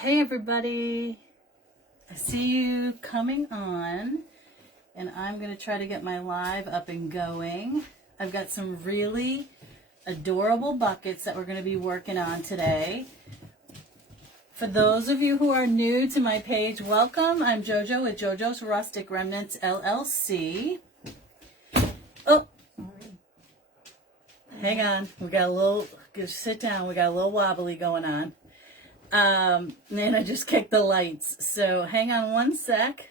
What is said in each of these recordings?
Hey everybody, I see you coming on, and I'm going to try to get my live up and going. I've got some really adorable buckets that we're going to be working on today. For those of you who are new to my page, welcome. I'm JoJo with JoJo's Rustic Remnants LLC. Oh, hang on. We got a little, sit down. We got a little wobbly going on. And I just kicked the lights. So hang on one sec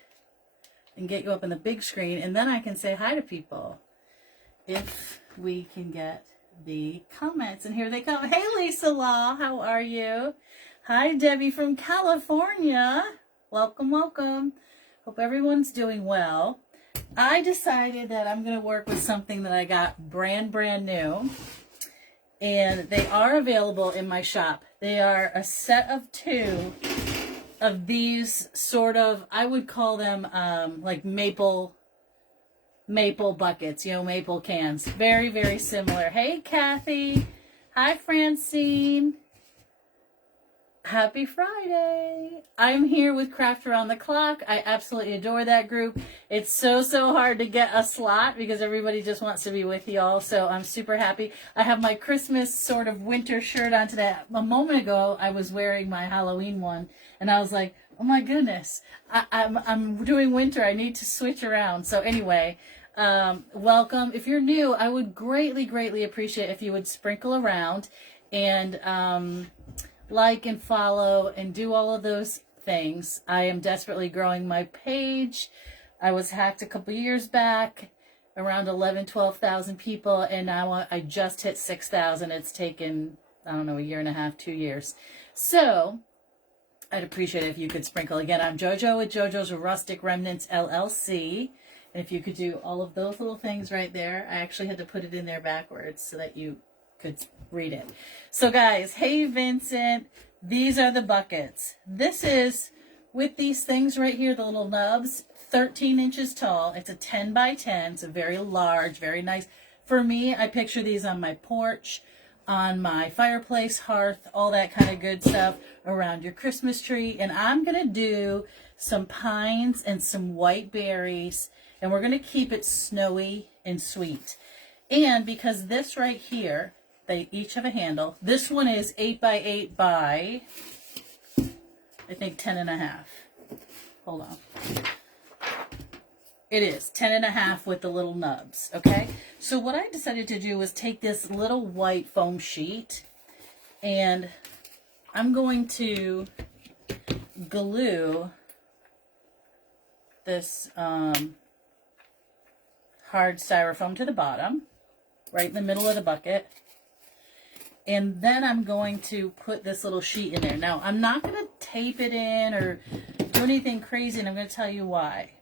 and get you up on the big screen, and then I can say hi to people if we can get the comments. And here they come. Hey Lisa Law, how are you? Hi Debbie from California. Welcome, welcome. Hope everyone's doing well. I decided that I'm going to work with something that I got brand new. And they are available in my shop. They are a set of 2 of these sort of, I would call them like maple buckets, maple cans. Very, very similar. Hey, Kathy. Hi, Francine. Happy Friday. I'm here with Craft Around the Clock. I absolutely adore that group. It's so hard to get a slot because everybody just wants to be with y'all. So I'm super happy. I have my Christmas sort of winter shirt on today. A moment ago, I was wearing my Halloween one, and I was like, oh my goodness, I'm doing winter. I need to switch around. So anyway, welcome. If you're new, I would greatly appreciate if you would sprinkle around and like and follow and do all of those things. I am desperately growing my page. I was hacked a couple years back, around 12,000 people, and now I just hit 6,000. It's taken, I don't know, a year and a half, 2 years. So I'd appreciate it if you could sprinkle. Again, I'm JoJo with JoJo's Rustic Remnants LLC. And if you could do all of those little things right there. I actually had to put it in there backwards so that you could read it. So guys, hey Vincent, these are the buckets. This is with these things right here, the little nubs, 13 inches tall. It's a 10 by 10, so very large, very nice. For me, I picture these on my porch, on my fireplace, hearth, all that kind of good stuff around your Christmas tree. And I'm gonna do some pines and some white berries, and we're gonna keep it snowy and sweet. And because this right here, they each have a handle. This one is 8 by 8 by, I think, 10.5. Hold on. It is 10.5 with the little nubs, okay? So what I decided to do was take this little white foam sheet, and I'm going to glue this hard styrofoam to the bottom, right in the middle of the bucket. And then I'm going to put this little sheet in there. Now, I'm not going to tape it in or do anything crazy, and I'm going to tell you why.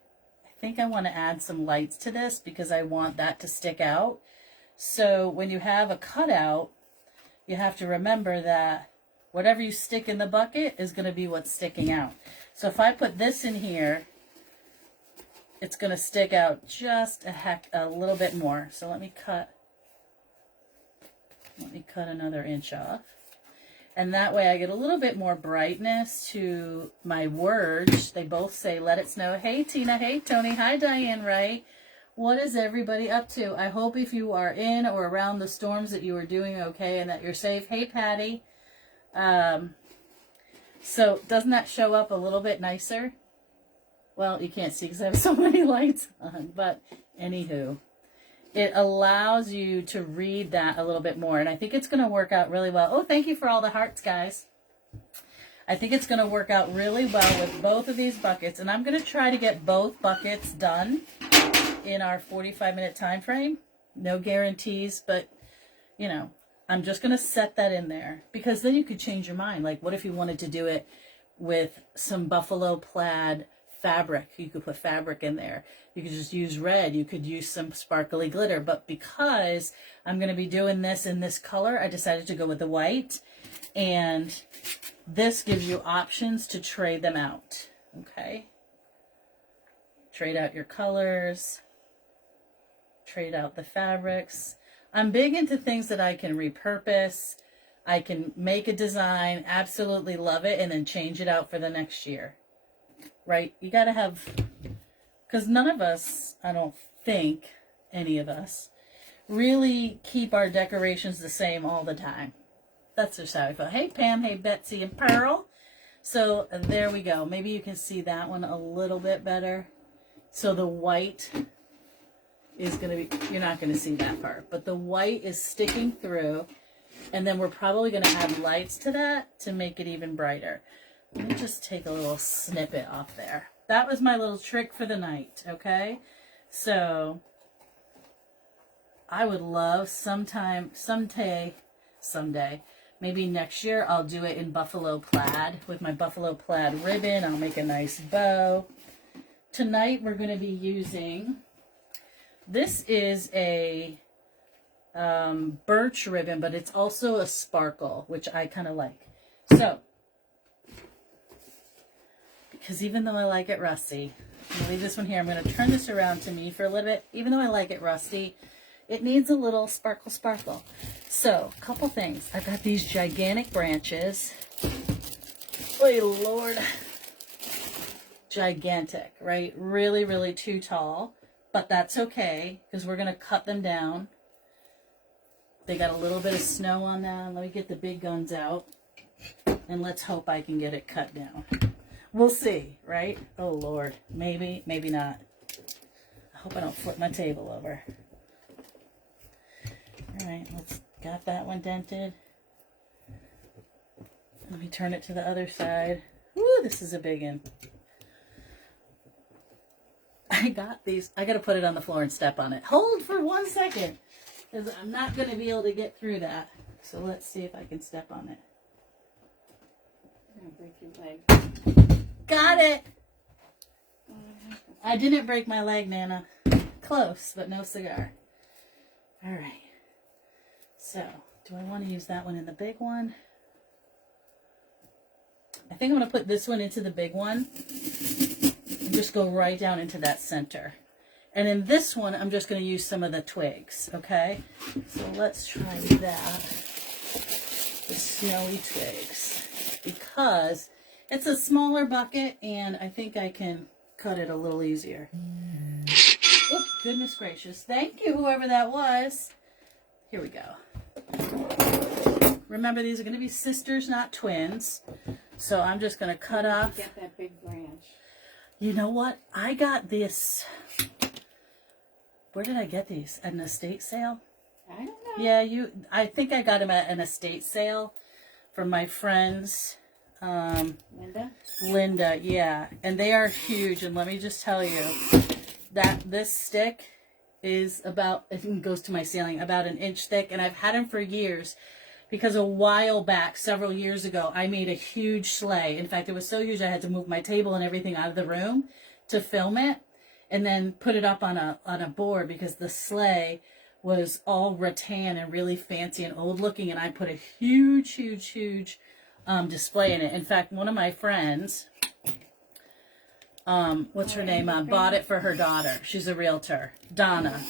I think I want to add some lights to this because I want that to stick out. So when you have a cutout, you have to remember that whatever you stick in the bucket is going to be what's sticking out. So if I put this in here, it's going to stick out just a little bit more. So let me cut another inch off. And that way I get a little bit more brightness to my words. They both say, let it snow. Hey, Tina. Hey, Tony. Hi, Diane Wright. What is everybody up to? I hope if you are in or around the storms that you are doing okay and that you're safe. Hey, Patty. So doesn't that show up a little bit nicer? Well, you can't see because I have so many lights on. But anywho, it allows you to read that a little bit more. And I think it's going to work out really well. Oh, thank you for all the hearts, guys. I think it's going to work out really well with both of these buckets. And I'm going to try to get both buckets done in our 45-minute time frame. No guarantees, but, I'm just going to set that in there. Because then you could change your mind. Like, what if you wanted to do it with some buffalo plaid fabric? You could put fabric in there. You could just use red. You could use some sparkly glitter. But because I'm going to be doing this in this color, I decided to go with the white. And this gives you options to trade them out. Okay? Trade out your colors. Trade out the fabrics. I'm big into things that I can repurpose. I can make a design, absolutely love it, and then change it out for the next year. Right? You got to have, because none of us, I don't think any of us, really keep our decorations the same all the time. That's just how I feel. Hey, Pam. Hey, Betsy and Pearl. So there we go. Maybe you can see that one a little bit better. So the white is going to be, you're not going to see that part, but the white is sticking through, and then we're probably going to add lights to that to make it even brighter. Let me just take a little snippet off there. That was my little trick for the night, okay? So I would love someday, maybe next year, I'll do it in buffalo plaid with my buffalo plaid ribbon. I'll make a nice bow. Tonight we're going to be using, this is a birch ribbon, but it's also a sparkle, which I kind of like. So, because even though I like it rusty, I'm going to leave this one here. I'm going to turn this around to me for a little bit. Even though I like it rusty, it needs a little sparkle sparkle. So, a couple things. I've got these gigantic branches. Oh, Lord. Gigantic, right? Really, really too tall. But that's okay, because we're going to cut them down. They got a little bit of snow on them. Let me get the big guns out. And let's hope I can get it cut down. We'll see, right? Oh, Lord. Maybe, maybe not. I hope I don't flip my table over. All right, let's got that one dented. Let me turn it to the other side. Woo, this is a big one. I got these. I got to put it on the floor and step on it. Hold for 1 second, because I'm not going to be able to get through that. So let's see if I can step on it. You're gonna break your leg. Got it. I didn't break my leg, Nana. Close, but no cigar. All right. So, do I want to use that one in the big one? I think I'm going to put this one into the big one and just go right down into that center. And in this one, I'm just going to use some of the twigs, okay? So let's try that. The snowy twigs. Because it's a smaller bucket, and I think I can cut it a little easier. Oh, goodness gracious. Thank you, whoever that was. Here we go. Remember, these are going to be sisters, not twins. So I'm just going to cut off. Get that big branch. You know what? I got this. Where did I get these? At an estate sale? I don't know. Yeah, I think I got them at an estate sale from my friends. Linda, yeah. And they are huge. And let me just tell you that this stick is about, it goes to my ceiling, about 1 inch thick. And I've had them for years because a while back, several years ago, I made a huge sleigh. In fact, it was so huge I had to move my table and everything out of the room to film it and then put it up on a board because the sleigh was all rattan and really fancy and old looking. And I put a huge display in it. In fact, one of my friends, what's her name? Bought it for her daughter. She's a realtor. Donna.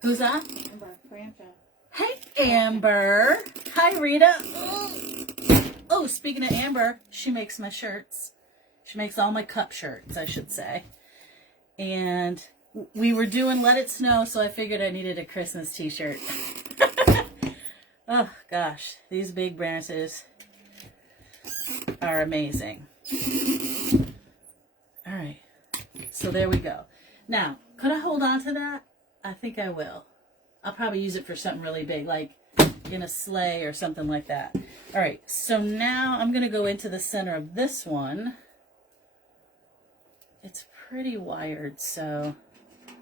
Who's that? Hey, Amber. Hi, Rita. Oh, speaking of Amber, she makes my shirts. She makes all my cup shirts, I should say. And we were doing Let It Snow, so I figured I needed a Christmas t-shirt. Oh, gosh. These big branches are amazing. All right. So there we go. Now, could I hold on to that? I think I will. I'll probably use it for something really big, like in a sleigh or something like that. All right. So now I'm going to go into the center of this one. It's pretty wired, so you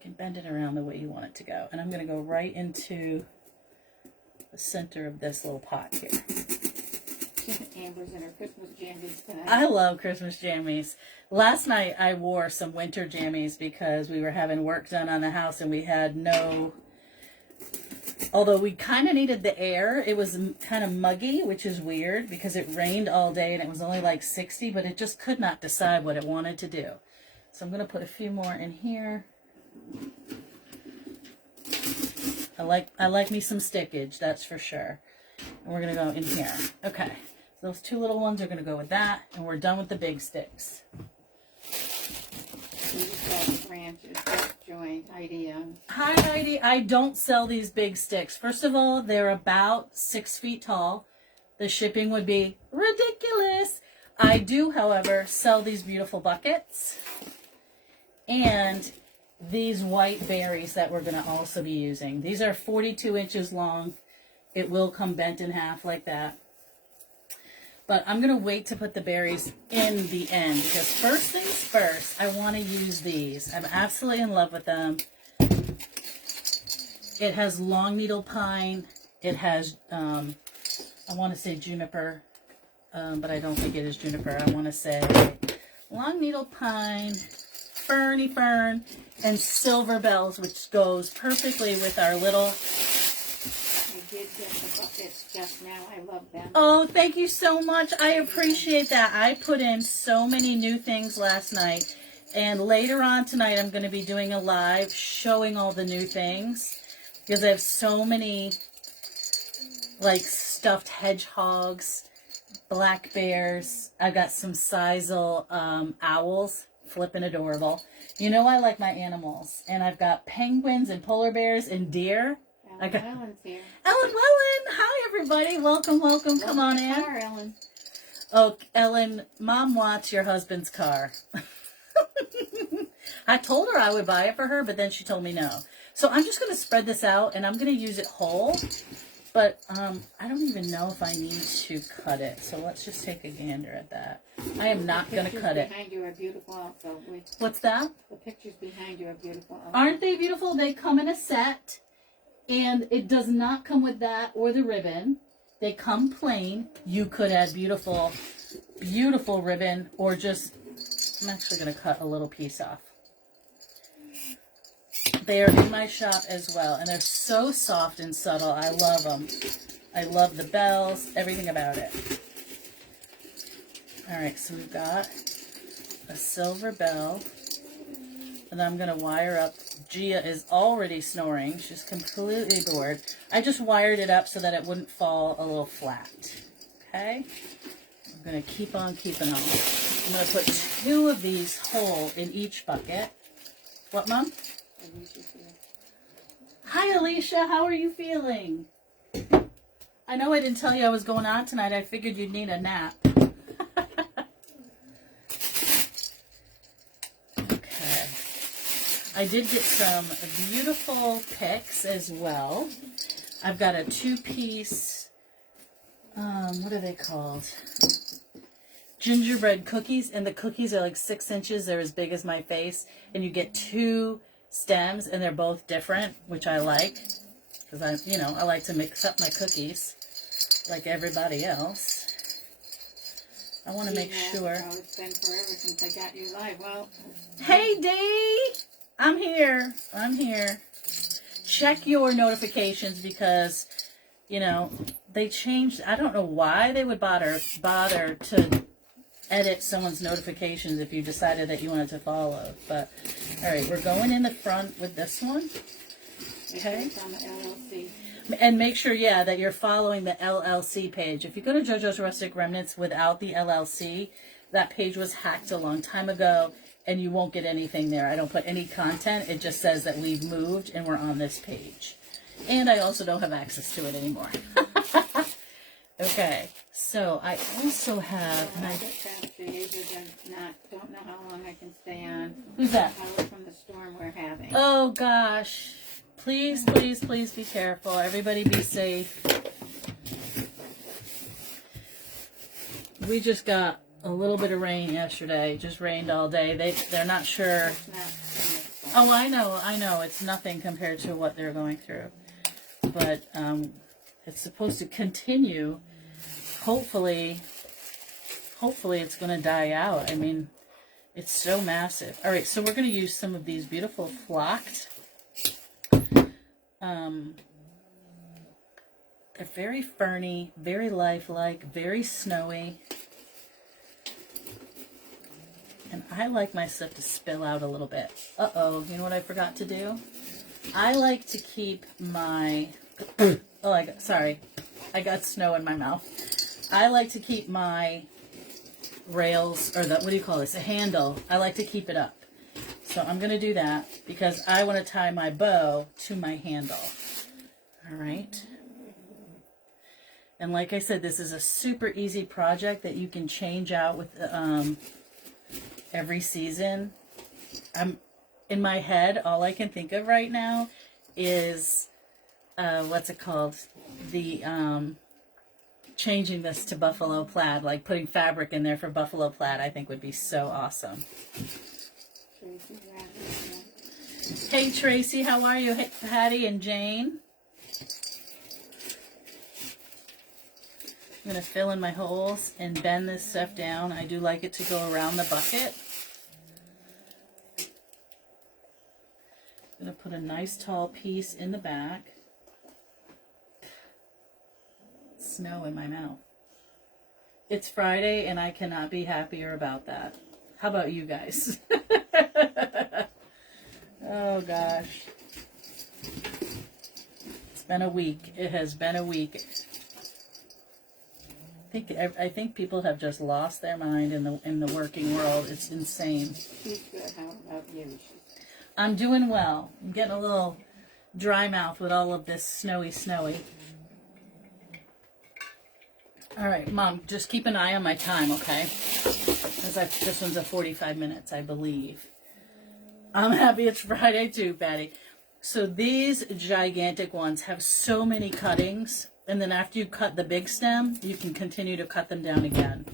can bend it around the way you want it to go. And I'm going to go right into the center of this little pot here. Amber's in her Christmas jammies tonight. I love Christmas jammies. Last night I wore some winter jammies because we were having work done on the house and we had no, although we kind of needed the air. It was kind of muggy, which is weird because it rained all day and it was only like 60, but it just could not decide what it wanted to do. So I'm going to put a few more in here. I like me some stickage, that's for sure. And we're going to go in here. Okay. So those two little ones are going to go with that. And we're done with the big sticks. These got branches that joined Heidi. Hi, Heidi. I don't sell these big sticks. First of all, they're about 6 feet tall. The shipping would be ridiculous. I do, however, sell these beautiful buckets and these white berries that we're going to also be using. These are 42 inches long. It will come bent in half like that. But I'm going to wait to put the berries in the end because first things first, I want to use these. I'm absolutely in love with them. It has long needle pine. It has, I want to say juniper, but I don't think it is juniper. I want to say long needle pine, ferny fern, and silver bells, which goes perfectly with our little... I did get the buckets just now. I love them. Oh, thank you so much. I appreciate that. I put in so many new things last night. And later on tonight, I'm going to be doing a live showing all the new things. Because I have so many, like, stuffed hedgehogs, black bears. I've got some sisal owls. Flippin' adorable. You know I like my animals. And I've got penguins and polar bears and deer. Ellen's here. Ellen Wellen! Hi, everybody. Welcome, welcome. Come on in. Car, Ellen. Oh, Ellen, Mom wants your husband's car. I told her I would buy it for her, but then she told me no. So I'm just going to spread this out, and I'm going to use it whole. But I don't even know if I need to cut it. So let's just take a gander at that. I am not going to cut it. The pictures behind you are beautiful also. What's that? The pictures behind you are beautiful also. Aren't they beautiful? They come in a set. And it does not come with that or the ribbon. They come plain. You could add beautiful, beautiful ribbon or just, I'm actually going to cut a little piece off. They are in my shop as well. And they're so soft and subtle. I love them. I love the bells, everything about it. All right, so we've got a silver bell. And I'm going to wire up. Gia is already snoring. She's completely bored. I just wired it up so that it wouldn't fall a little flat. Okay? I'm going to keep on keeping on. I'm going to put 2 of these whole in each bucket. What, Mom? Hi, Alicia. How are you feeling? I know I didn't tell you I was going on tonight. I figured you'd need a nap. I did get some beautiful picks as well. I've got a 2-piece, what are they called? Gingerbread cookies, and the cookies are like 6 inches. They're as big as my face, and you get 2 stems, and they're both different, which I like, because I like to mix up my cookies like everybody else. I want to make sure. Oh, it's been forever since I got you live. Well, hey, Dee! I'm here. I'm here. Check your notifications because, they changed. I don't know why they would bother to edit someone's notifications if you decided that you wanted to follow. But, all right, we're going in the front with this one. Okay. It's on the LLC. And make sure, that you're following the LLC page. If you go to JoJo's Rustic Remnants without the LLC, that page was hacked a long time ago. And you won't get anything there. I don't put any content. It just says that we've moved and we're on this page. And I also don't have access to it anymore. Okay. So I also have... I don't know how long I can stay on. Who's that? Power from the storm we're having. Oh, gosh. Please, please, please be careful. Everybody be safe. We just got a little bit of rain yesterday. It just rained all day. They're not sure. Oh, I know. It's nothing compared to what they're going through. But it's supposed to continue. Hopefully it's going to die out. I mean, it's so massive. All right, so we're going to use some of these beautiful flocked. They're very ferny, very lifelike, very snowy. And I like my stuff to spill out a little bit. Uh-oh, you know what I forgot to do? I like to keep my... sorry. I got snow in my mouth. I like to keep my rails, or the, what do you call this, a handle. I like to keep it up. So I'm going to do that because I want to tie my bow to my handle. All right. And like I said, this is a super easy project that you can change out with every season. In my head, all I can think of right now is, what's it called? The, changing this to buffalo plaid, like putting fabric in there for buffalo plaid, I think would be so awesome. Hey Tracy, how are you? Hey Patty and Jane. I'm going to fill in my holes and bend this stuff down. I do like it to go around the bucket. I'm going to put a nice tall piece in the back. Snow in my mouth. It's Friday and I cannot be happier about that. How about you guys? Oh gosh. It's been a week. It has been a week. I think people have just lost their mind in the working world. It's insane. She's good. How about you? I'm doing well. I'm getting a little dry mouth with all of this snowy. All right, Mom, just keep an eye on my time, okay? This one's a 45 minutes, I believe. I'm happy it's Friday too, Patty. So these gigantic ones have so many cuttings, and then after you cut the big stem, you can continue to cut them down again.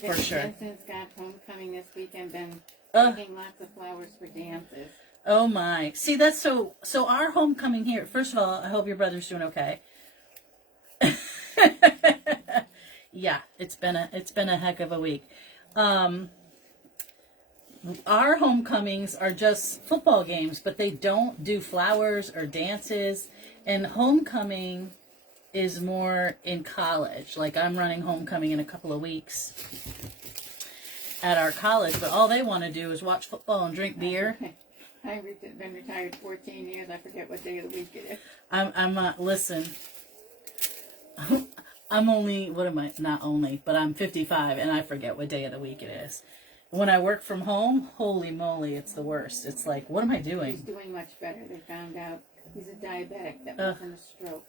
For sure. Vincent's got homecoming this weekend, been making lots of flowers for dances. Oh my. See, that's so our homecoming here. First of all, I hope your brother's doing okay. Yeah, it's been a heck of a week. Our homecomings are just football games, but they don't do flowers or dances. And homecoming is more in college. Like I'm running homecoming in a couple of weeks at our college, but all they want to do is watch football and drink beer. I've been retired 14 years. I forget what day of the week it is. Listen. I'm only, what am I? Not only, but I'm 55 and I forget what day of the week it is. When I work from home, holy moly, it's the worst. It's like, what am I doing? He's doing much better. They found out he's a diabetic. That wasn't a stroke.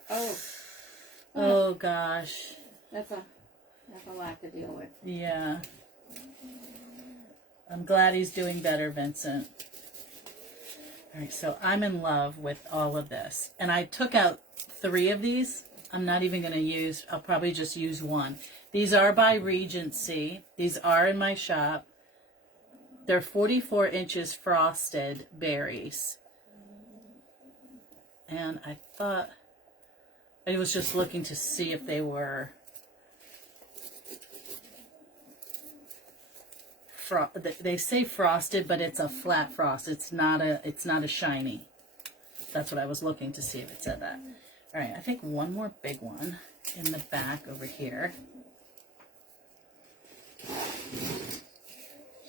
Oh gosh. That's a lot to deal with. Yeah. I'm glad he's doing better, Vincent. All right, so I'm in love with all of this. And I took out 3 of these. I'm not even going to use, I'll probably just use 1. These are by Regency. These are in my shop. They're 44 inches frosted berries. And I thought, I was just looking to see if they were, they say frosted, but it's a flat frost. It's not a shiny. That's what I was looking to see if it said that. All right, I think one more big one in the back over here.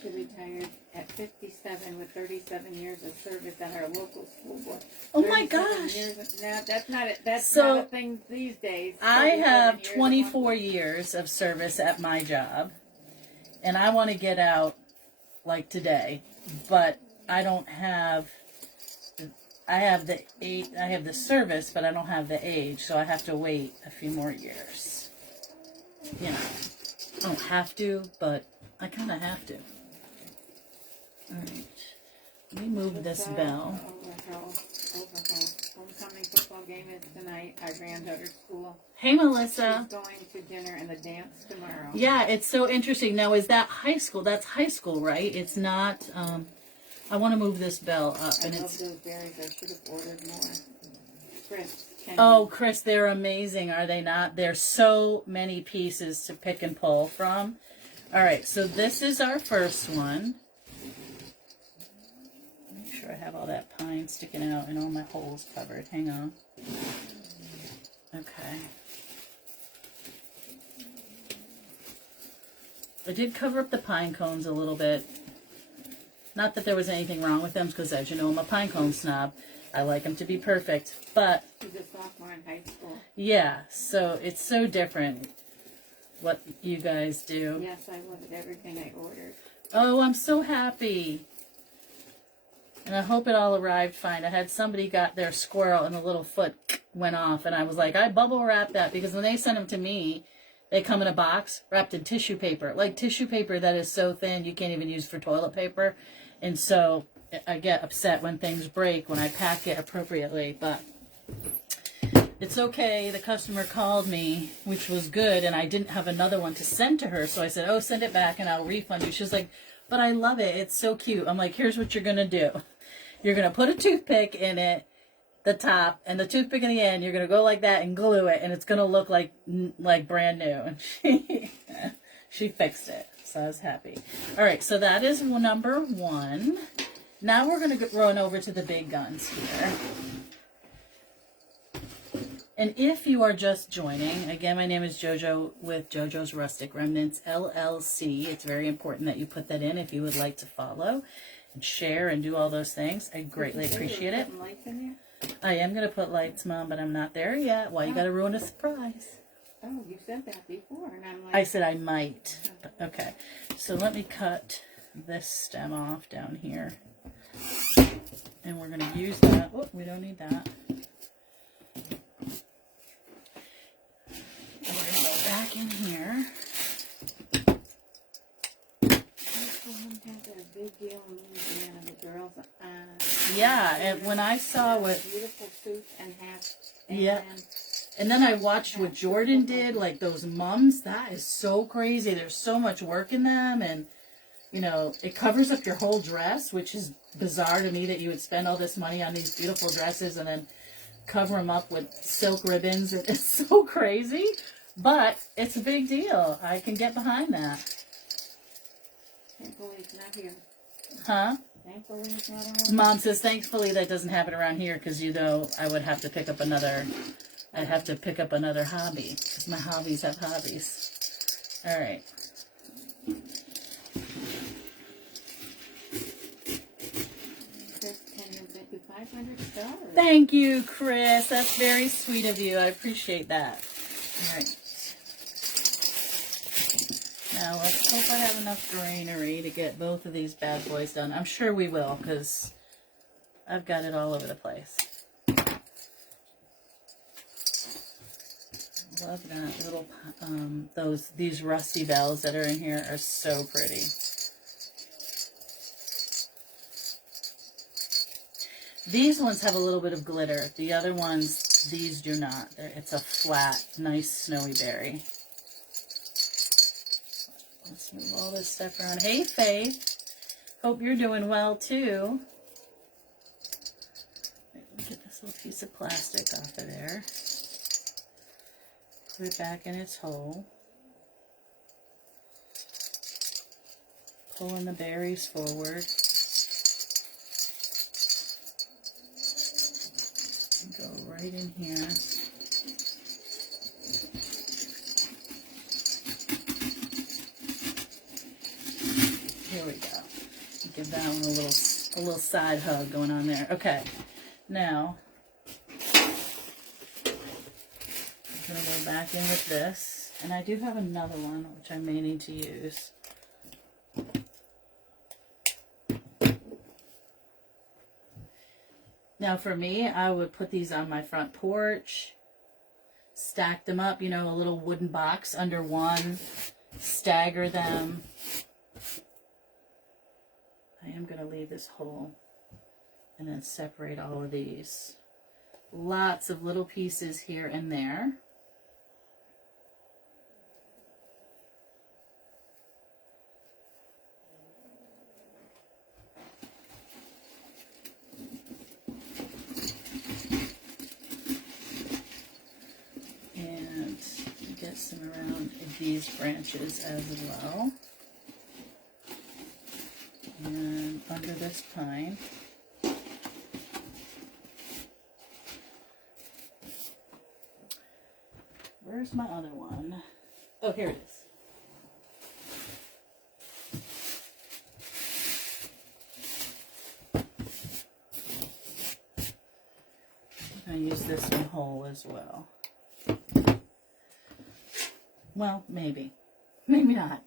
She retired at 57 with 37 years of service at our local school board. Oh my gosh! Now that's not not a thing these days. I have 24 years of service at my job, and I want to get out like today, but I don't have. I have the service, but I don't have the age, so I have to wait a few more years. You know, I don't have to, but I kind of have to. All right, let me move this bell. Overhaul. Homecoming football game is tonight. Our granddaughter's school. Hey, Melissa. She's going to dinner and the dance tomorrow. Yeah, it's so interesting. Now, is that high school? That's high school, right? It's not. I want to move this bell up, and I love those berries. I should have ordered more. Chris. Chris, they're amazing, are they not? There's so many pieces to pick and pull from. All right, so this is our first one. Make sure I have all that pine sticking out and all my holes covered. Hang on. Okay. I did cover up the pine cones a little bit. Not that there was anything wrong with them, because as you know, I'm a pinecone snob. I like them to be perfect. But She's a sophomore in high school. yeah, so it's so different what you guys do. Yes, I loved everything I ordered. Oh, I'm so happy. And I hope it all arrived fine. I had somebody got their squirrel and the little foot went off. And I was like, I bubble wrap that, because when they send them to me, they come in a box wrapped in tissue paper. Like tissue paper that is so thin you can't even use for toilet paper. And so I get upset when things break when I pack it appropriately. But it's okay. The customer called me, which was good. And I didn't have another one to send to her. So I said, oh, send it back and I'll refund you. She's like, but I love it. It's so cute. I'm like, here's what you're going to do. You're going to put a toothpick in it, the top, and the toothpick in the end. You're going to go like that and glue it, and it's going to look like brand new. And she fixed it, so I was happy. All right, so that is number 1. Now we're going to run over to the big guns here. And if you are just joining, again, my name is JoJo with JoJo's Rustic Remnants, LLC. It's very important that you put that in if you would like to follow and share and do all those things. I greatly appreciate it. Lights in I am going to put lights, Mom, but I'm not there yet. Why you got to ruin a surprise? Oh, you said that before, and I'm like... I said I might. Okay, so let me cut this stem off down here. And we're going to use that. Oh, we don't need that. And we're going to go back in here. A big deal in Louisiana, the girls. Yeah, and when I saw what... Beautiful suits and hats. Yeah. And then I watched what Jordan did, like those mums. That is so crazy. There's so much work in them. And, you know, it covers up your whole dress, which is bizarre to me that you would spend all this money on these beautiful dresses and then cover them up with silk ribbons. It's so crazy. But it's a big deal. I can get behind that. Thankfully it's not here. Huh? Thankfully it's not around. Mom says, thankfully that doesn't happen around here, because you know I would have to pick up another... I'd have to pick up another hobby, because my hobbies have hobbies. All right. Chris, can you bet you $500? Thank you, Chris. That's very sweet of you. I appreciate that. All right. Now, let's hope I have enough greenery to get both of these bad boys done. I'm sure we will, because I've got it all over the place. Love that little, these rusty bells that are in here are so pretty. These ones have a little bit of glitter. The other ones, these do not. It's a flat, nice snowy berry. Let's move all this stuff around. Hey, Faith. Hope you're doing well, too. Let me get this little piece of plastic off of there. Put it back in its hole. Pulling the berries forward. And go right in here. Here we go. Give that one a little side hug going on there. Okay. Now, I'm going to go back in with this. And I do have another one, which I may need to use. Now for me, I would put these on my front porch. Stack them up, you know, a little wooden box under one. Stagger them. I am going to leave this hole. And then separate all of these. Lots of little pieces here and there. And get some around these branches as well. And under this pine. Where's my other one? Oh, here it is. going to use this one whole as well. Well, maybe. Maybe not.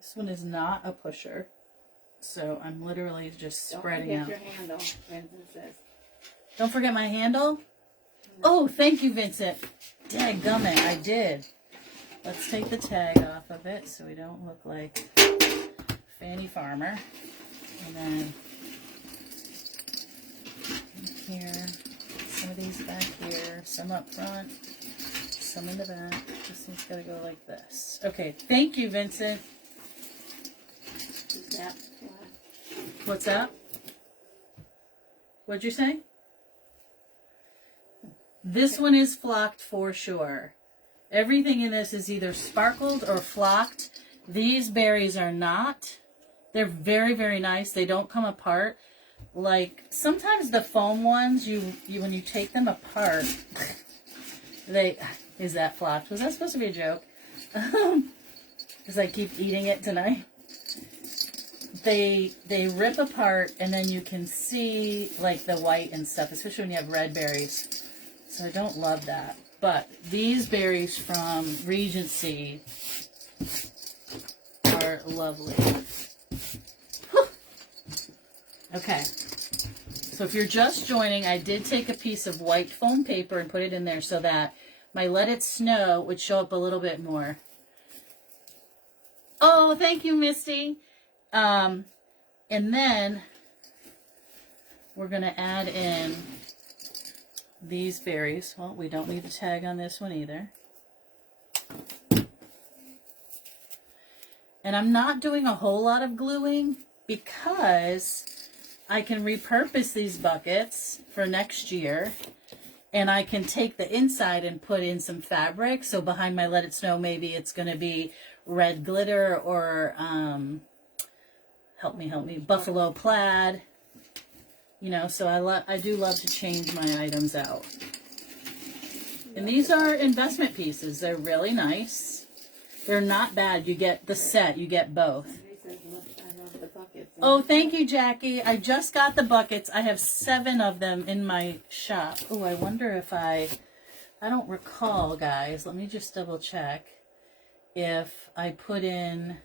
This one is not a pusher. So I'm literally just spreading out. Don't forget your handle, Vincent says. Don't forget my handle? Oh, thank you, Vincent. Dadgummit, I did. Let's take the tag off of it so we don't look like Fanny Farmer. And then here, some of these back here, some up front, some in the back. This one's got to go like this. Okay, thank you, Vincent. Is that flat? What's that? What'd you say? This one is flocked for sure. Everything in this is either sparkled or flocked. These berries are not. They're very, very nice. They don't come apart. Like, sometimes the foam ones, you when you take them apart, is that flocked? Was that supposed to be a joke? Because I keep eating it tonight. They rip apart, and then you can see, like, the white and stuff, especially when you have red berries. So I don't love that. But these berries from Regency are lovely. Whew. Okay. So if you're just joining, I did take a piece of white foam paper and put it in there so that my Let It Snow would show up a little bit more. Oh, thank you, Misty. And then we're going to add in these berries. Well, we don't need a tag on this one either. And I'm not doing a whole lot of gluing because I can repurpose these buckets for next year. And I can take the inside and put in some fabric. So behind my Let It Snow, maybe it's going to be red glitter or, help me, buffalo plaid. You know, so I do love to change my items out. And these are investment pieces. They're really nice. They're not bad. You get the set. You get both. I love the buckets. Oh, thank you, Jackie. I just got the buckets. I have 7 of them in my shop. Oh, I wonder if I don't recall, guys. Let me just double check. If I put in,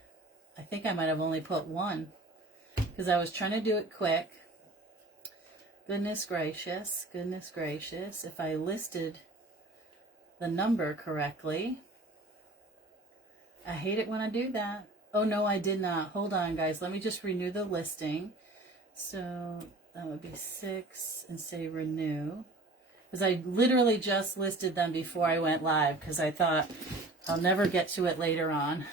I think I might have only put 1. Because I was trying to do it quick. Goodness gracious, goodness gracious. If I listed the number correctly. I hate it when I do that. Oh, no, I did not. Hold on, guys. Let me just renew the listing. So that would be 6 and say renew. Because I literally just listed them before I went live because I thought I'll never get to it later on.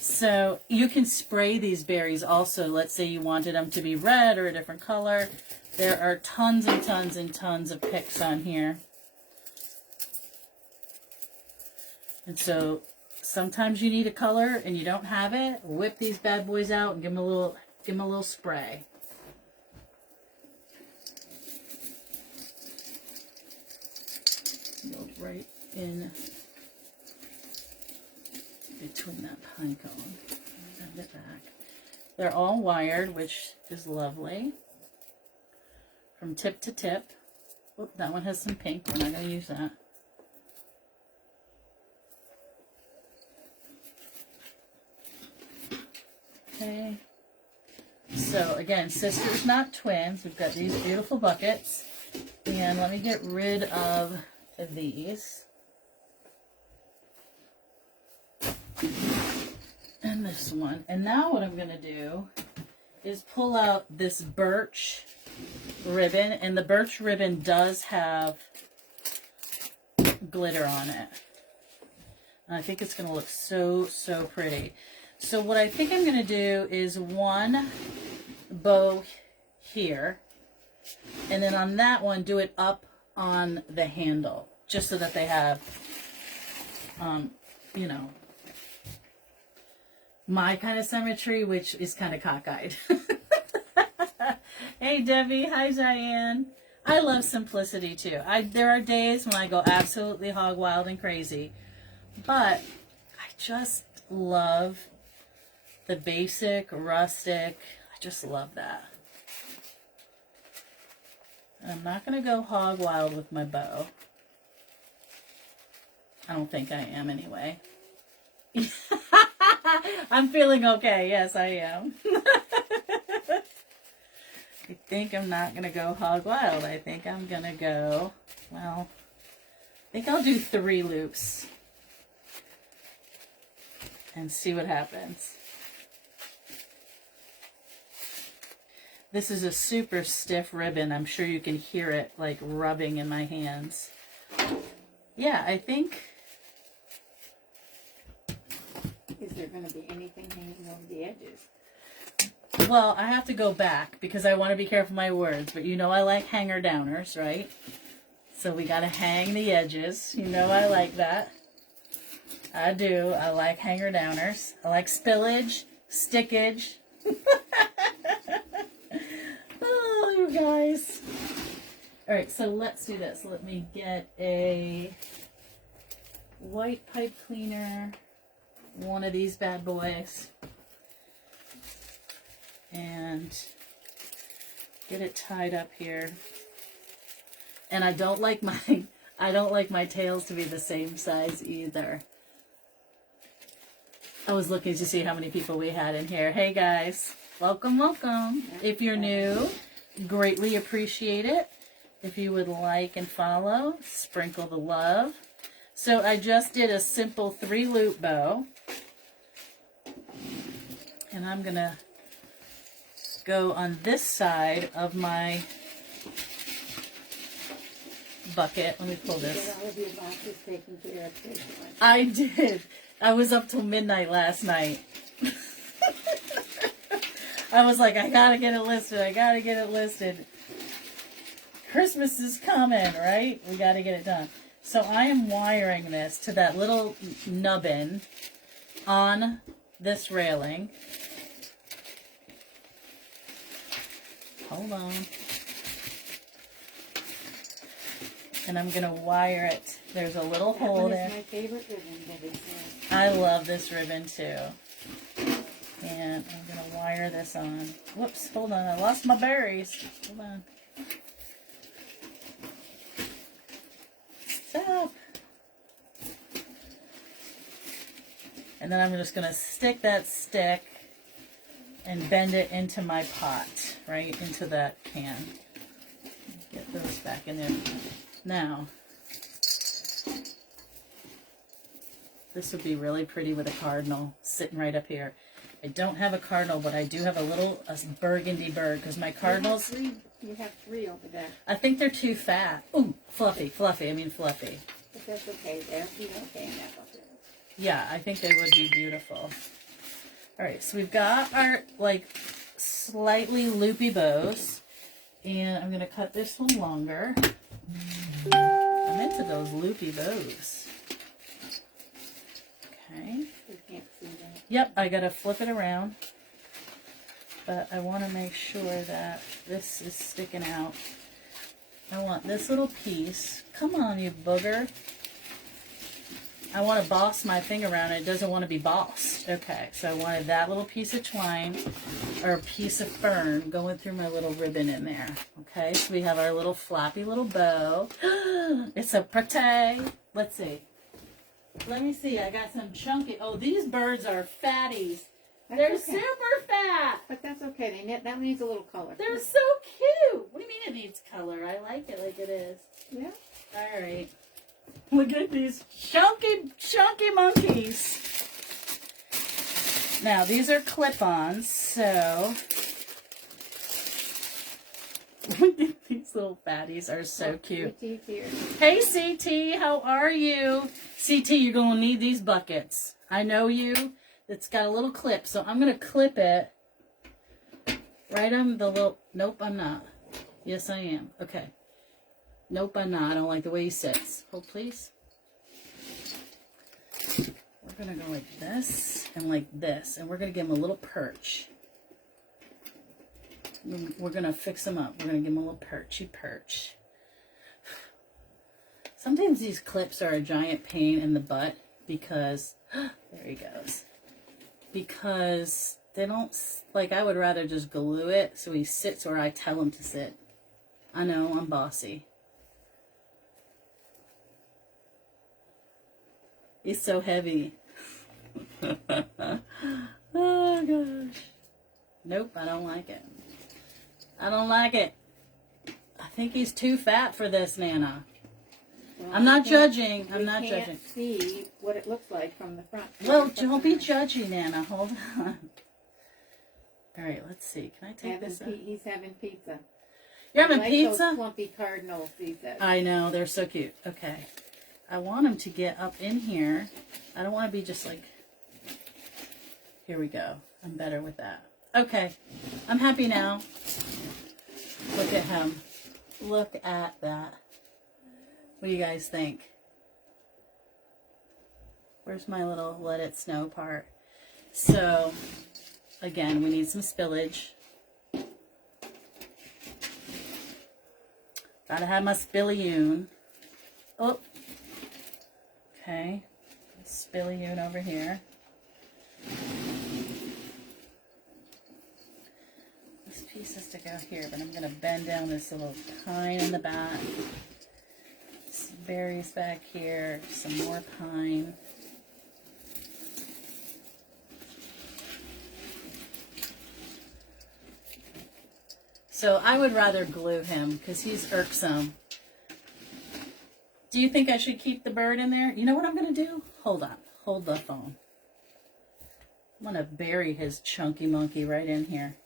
So you can spray these berries also. Let's say you wanted them to be red or a different color. There are tons and tons and tons of picks on here. And so sometimes you need a color and you don't have it. Whip these bad boys out and give them a little spray. Go right in between that pine cone. Send it back. They're all wired, which is lovely. From tip to tip. Oh, that one has some pink. We're not going to use that. Okay. So again, sisters, not twins. We've got these beautiful buckets. And let me get rid of these. And this one. And now what I'm going to do is pull out this birch ribbon. And the birch ribbon does have glitter on it. And I think it's going to look so, so pretty. So what I think I'm going to do is one bow here. And then on that one, do it up on the handle. Just so that they have, you know, my kind of symmetry, which is kind of cockeyed. Hey, Debbie. Hi, Diane. I love simplicity, too. There are days when I go absolutely hog wild and crazy. But I just love the basic, rustic. I just love that. I'm not going to go hog wild with my bow. I don't think I am anyway. I'm feeling okay. Yes, I am. I think I'm not going to go hog wild. I think I'm going to go, well, I think I'll do 3 loops and see what happens. This is a super stiff ribbon. I'm sure you can hear it like rubbing in my hands. Yeah, I think. Is there going to be anything hanging over the edges? Well, I have to go back because I want to be careful of my words, but you know I like hanger downers, right? So we got to hang the edges. You know I like that. I do. I like hanger downers. I like spillage, stickage. Oh, you guys. All right, so let's do this. Let me get a white pipe cleaner, one of these bad boys, and get it tied up here. And I don't like my tails to be the same size either. I was looking to see how many people we had in here. Hey guys, welcome, welcome. If you're new, greatly appreciate it. If you would like and follow, sprinkle the love. So I just did a simple 3-loop bow. And I'm going to go on this side of my bucket. Let me pull this. Get all of your boxes taken care of this one. I did. I was up till midnight last night. I was like, I gotta get it listed. I gotta get it listed. Christmas is coming, right? We gotta get it done. So I am wiring this to that little nubbin on this railing. Hold on. And I'm gonna wire it. There's a little hole there. That one is my favorite ribbon, Debbie says. I love this ribbon too. And I'm going to wire this on. Whoops, hold on. I lost my berries. Hold on. Stop. And then I'm just going to stick that stick and bend it into my pot, right into that can. Get those back in there. Now, this would be really pretty with a cardinal sitting right up here. I don't have a cardinal, but I do have a burgundy bird because my cardinals. You have 3 over there. I think they're too fat. Ooh, fluffy. I mean fluffy. But that's okay. They'll be okay in that bucket. Yeah, I think they would be beautiful. All right, so we've got our like slightly loopy bows, and I'm gonna cut this one longer. I'm into those loopy bows. Okay. You can't see that. Yep, I gotta flip it around. But I want to make sure that this is sticking out. I want this little piece. Come on, you booger. I want to boss my thing around. It doesn't want to be bossed. Okay, so I wanted that little piece of twine or piece of fern going through my little ribbon in there. Okay, so we have our little floppy little bow. It's a pretty. Let's see. Let me see. I got some chunky. Oh, these birds are fatties. They're okay. super fat. But that's okay. That needs a little color. They're so cute. What do you mean it needs color? I like it like it is. Yeah. All right. Look at these chunky monkeys. Now, these are clip-ons, so... Look at these little fatties are so cute. CT's here. Hey, CT, how are you? CT, you're going to need these buckets. I know you. It's got a little clip, so I'm going to clip it right on the little... Nope, I'm not. Yes, I am. Okay. Nope, I'm not. I don't like the way he sits. Hold, please. We're going to go like this and like this, and we're going to give him a little perch. We're going to fix him up. We're going to give him a little perchy perch. Sometimes these clips are a giant pain in the butt because... There he goes. Because they don't, like, I would rather just glue it so he sits where I tell him to sit. I know, I'm bossy. He's so heavy. Oh, gosh. Nope, I don't like it. I don't like it. I think he's too fat for this, Nana. Well, I'm not judging. I'm not we judging. can't see what it looks like from the front. Well, don't be judgy, Nana. Hold on. All right, let's see. Can I take this out? He's having pizza. You're having I like pizza? those plumpy cardinals, he says. I know, they're so cute. Okay. I want him to get up in here. I don't want to be just like... Here we go. I'm better with that. Okay. I'm happy now. Look at him. Look at that. What do you guys think? Where's my little let it snow part? So, again, we need some spillage. Gotta have my spillion. Oh. Okay. Spillion over here. This piece has to go here, but I'm gonna bend down this little pine in the back. Some berries back here. Some more pine. So I would rather glue him because he's irksome. Do you think I should keep the bird in there? You know what I'm going to do? Hold on. Hold the phone. I'm going to bury his chunky monkey right in here.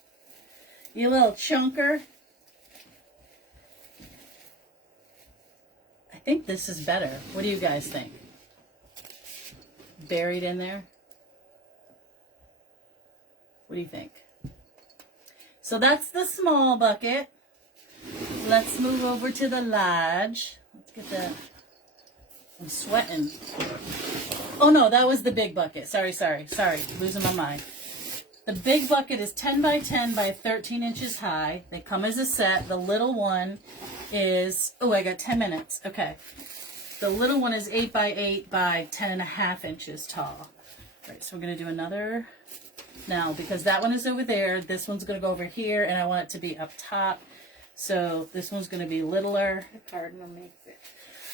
You little chunker. I think this is better. What do you guys think? Buried in there? What do you think? So that's the small bucket. Let's move over to the large. Let's get that. I'm sweating. Oh no, that was the big bucket. Sorry. Losing my mind. The big bucket is 10 by 10 by 13 inches high. They come as a set. The little one is, oh, I got 10 minutes. Okay. The little one is 8 by 8 by 10.5 inches tall. All right, so we're going to do another. Now, because that one is over there, this one's going to go over here, and I want it to be up top. So this one's going to be littler. The cardinal makes it.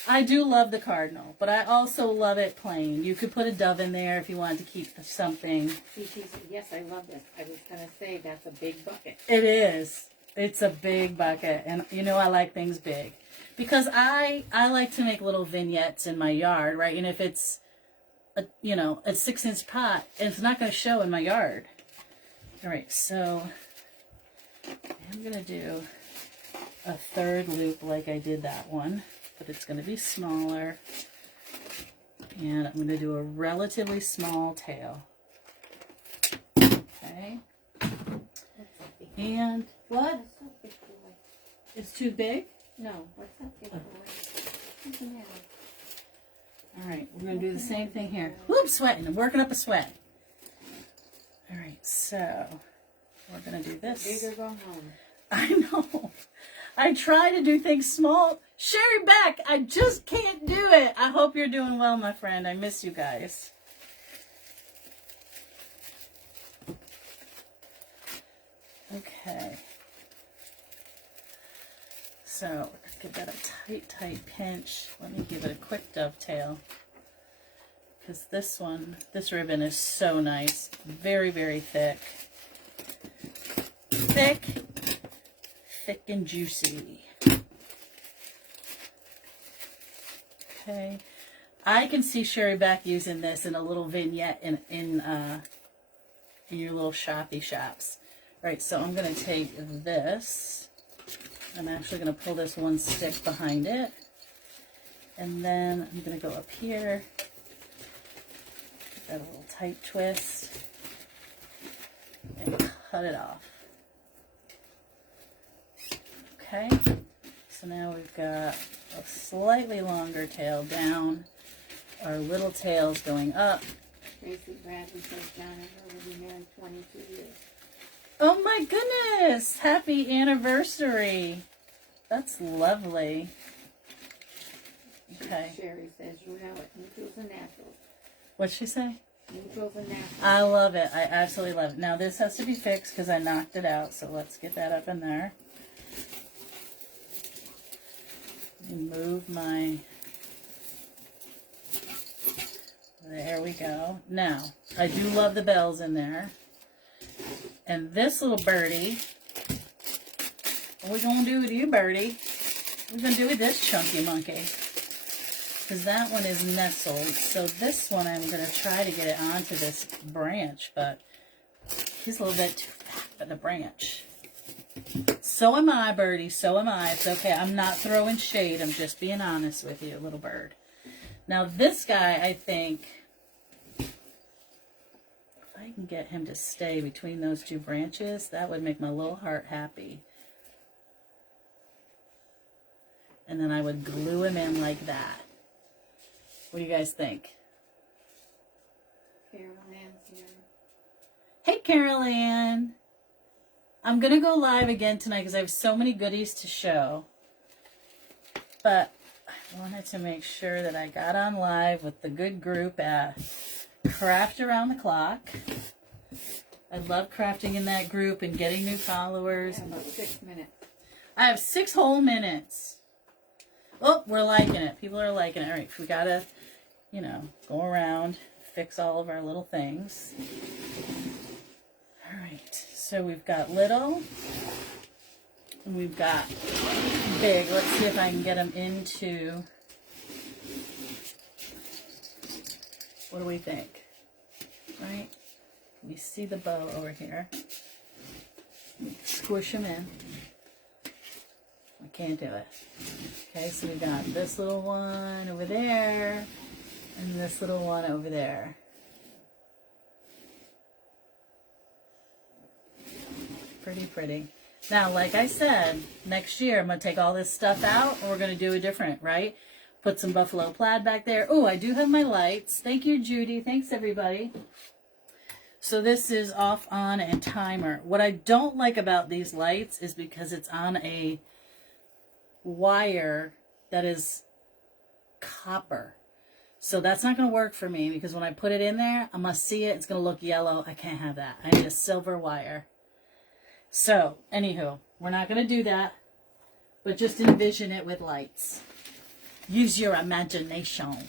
I do love the cardinal, but I also love it plain. You could put a dove in there if you wanted to keep something. See, she said, yes, I love this. I was going to say that's a big bucket. It is. It's a big bucket, and you know I like things big. Because I like to make little vignettes in my yard, right? And if it's a 6-inch pot, and it's not going to show in my yard. All right, so I'm going to do a third loop like I did that one, but it's going to be smaller. And I'm going to do a relatively small tail. Okay. And what? What's that big boy? It's too big? No, what's that big boy? What's the matter? All right, we're going to do the same thing here. Whoop, sweating. I'm working up a sweat. All right, so we're going to do this. Big or go home. I know. I try to do things small. Sherry Beck, I just can't do it. I hope you're doing well, my friend. I miss you guys. Okay. So let's give that a tight pinch. Let me give it a quick dovetail. Because this ribbon is so nice. Very, very thick. Thick and juicy. Okay. I can see Sherry Beck using this in a little vignette in your little shoppy shops. All right, so I'm going to take this. I'm actually going to pull this one stick behind it. And then I'm going to go up here. Give that a little tight twist. And cut it off. Okay. So now we've got a slightly longer tail down. Our little tail's going up. Tracy Bradley says John and her will be married 22 years. Oh my goodness! Happy anniversary! That's lovely. Okay. Sherry says, you know it. Neutrals and naturals. What'd she say? Neutrals and naturals. I love it. I absolutely love it. Now this has to be fixed because I knocked it out. So let's get that up in there. Move my... There we go. Now, I do love the bells in there. And this little birdie, what are we going to do with you, birdie? What are we going to do with this chunky monkey? Because that one is nestled. So this one, I'm going to try to get it onto this branch, but he's a little bit too fat for the branch. So am I, birdie. So am I. It's okay. I'm not throwing shade. I'm just being honest with you, little bird. Now this guy, I think, if I can get him to stay between those two branches, that would make my little heart happy. And then I would glue him in like that. What do you guys think? Carol Ann's here. Hey, Carol Ann. I'm going to go live again tonight because I have so many goodies to show. But I wanted to make sure that I got on live with the good group at Craft Around the Clock. I love crafting in that group and getting new followers. Yeah, about 6 minutes. I have 6 whole minutes. Oh, we're liking it. People are liking it. All right, we got to, go around, fix all of our little things. All right, so we've got little, and we've got big. Let's see if I can get them into, what do we think? Right? We see the bow over here. Squish them in. I can't do it. Okay, so we got this little one over there, and this little one over there. Pretty pretty. Now, like I said, next year I'm going to take all this stuff out, and we're going to do it different, right? Put some buffalo plaid back there. Oh, I do have my lights. Thank you, Judy. Thanks, everybody. So this is off, on, and timer. What I don't like about these lights is because it's on a wire that is copper. So that's not going to work for me because when I put it in there, I must see it. It's going to look yellow. I can't have that. I need a silver wire. So, anywho, we're not going to do that, but just envision it with lights. Use your imagination.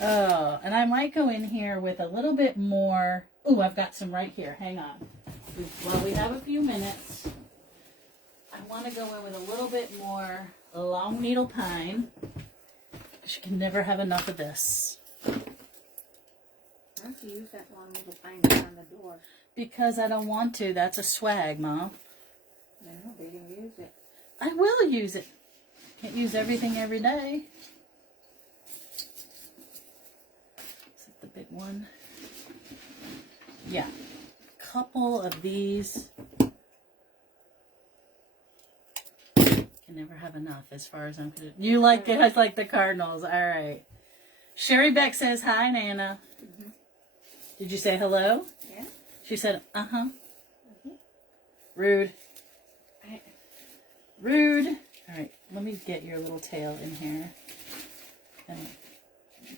Oh, and I might go in here with a little bit more. Ooh, I've got some right here. Hang on. While we have a few minutes, I want to go in with a little bit more long needle pine. Because you can never have enough of this. Why don't you use that long little pine on the door? Because I don't want to. That's a swag, Mom. No, they can use it. I will use it. Can't use everything every day. Is it the big one? Yeah. A couple of these. Can never have enough as far as I'm concerned. You like it? I like the Cardinals. All right. Sherry Beck says, hi, Nana. Mm-hmm. Did you say hello? Yeah. She said, uh-huh. Mm-hmm. Rude. Rude. All right, let me get your little tail in here. And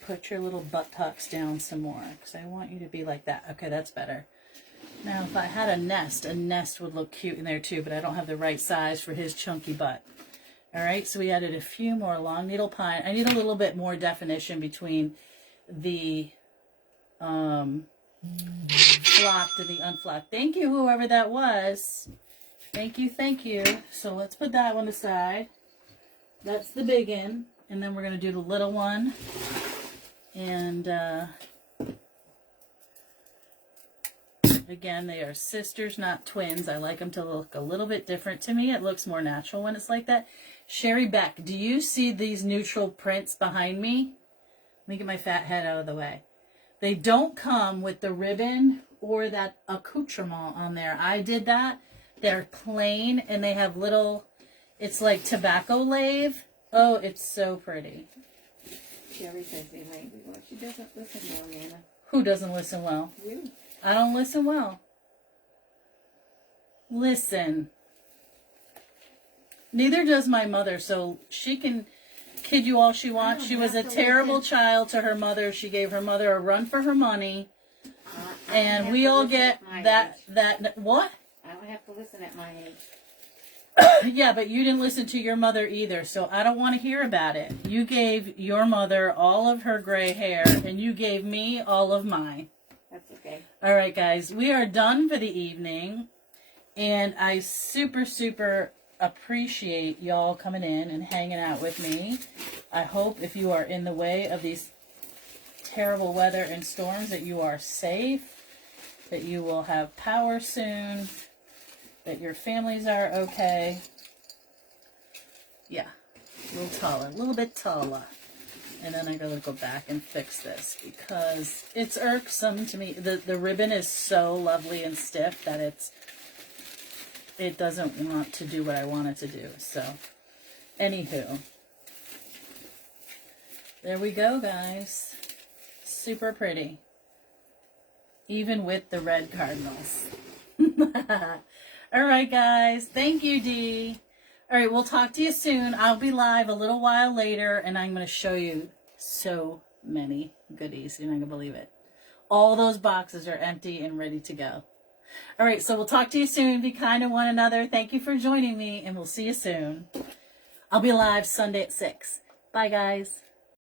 put your little buttocks down some more, because I want you to be like that. Okay, that's better. Now, if I had a nest would look cute in there too, but I don't have the right size for his chunky butt. All right, so we added a few more long needle pine. I need a little bit more definition between the flocked and the unflocked. Thank you, whoever that was. Thank you, thank you. So let's put that one aside. That's the big one. And then we're going to do the little one. And again, they are sisters, not twins. I like them to look a little bit different. To me, it looks more natural when it's like that. Sherry Beck, do you see these neutral prints behind me? Let me get my fat head out of the way. They don't come with the ribbon or that accoutrement on there. I did that. They're plain and they have little, it's like tobacco lave. Oh, it's so pretty. Sherry says they like me. Well, she doesn't listen well, Nana. Who doesn't listen well? You. I don't listen well. Listen. Neither does my mother, so she can kid you all she wants. She was a terrible child to her mother. She gave her mother a run for her money. And we all get that, what? I don't have to listen at my age. Yeah, but you didn't listen to your mother either, so I don't want to hear about it. You gave your mother all of her gray hair, and you gave me all of mine. That's okay. All right, guys, we are done for the evening, and I super, super appreciate y'all coming in and hanging out with me. I hope if you are in the way of these terrible weather and storms that you are safe, that you will have power soon, that your families are okay. Yeah, a little bit taller. And then I gotta go back and fix this because it's irksome to me. The ribbon is so lovely and stiff that it doesn't want to do what I want it to do. So, anywho, there we go, guys. Super pretty. Even with the red cardinals. All right, guys. Thank you, Dee. All right, we'll talk to you soon. I'll be live a little while later, and I'm going to show you so many goodies. You're not going to believe it. All those boxes are empty and ready to go. All right, so we'll talk to you soon. Be kind to one another. Thank you for joining me, and we'll see you soon. I'll be live Sunday at 6. Bye, guys.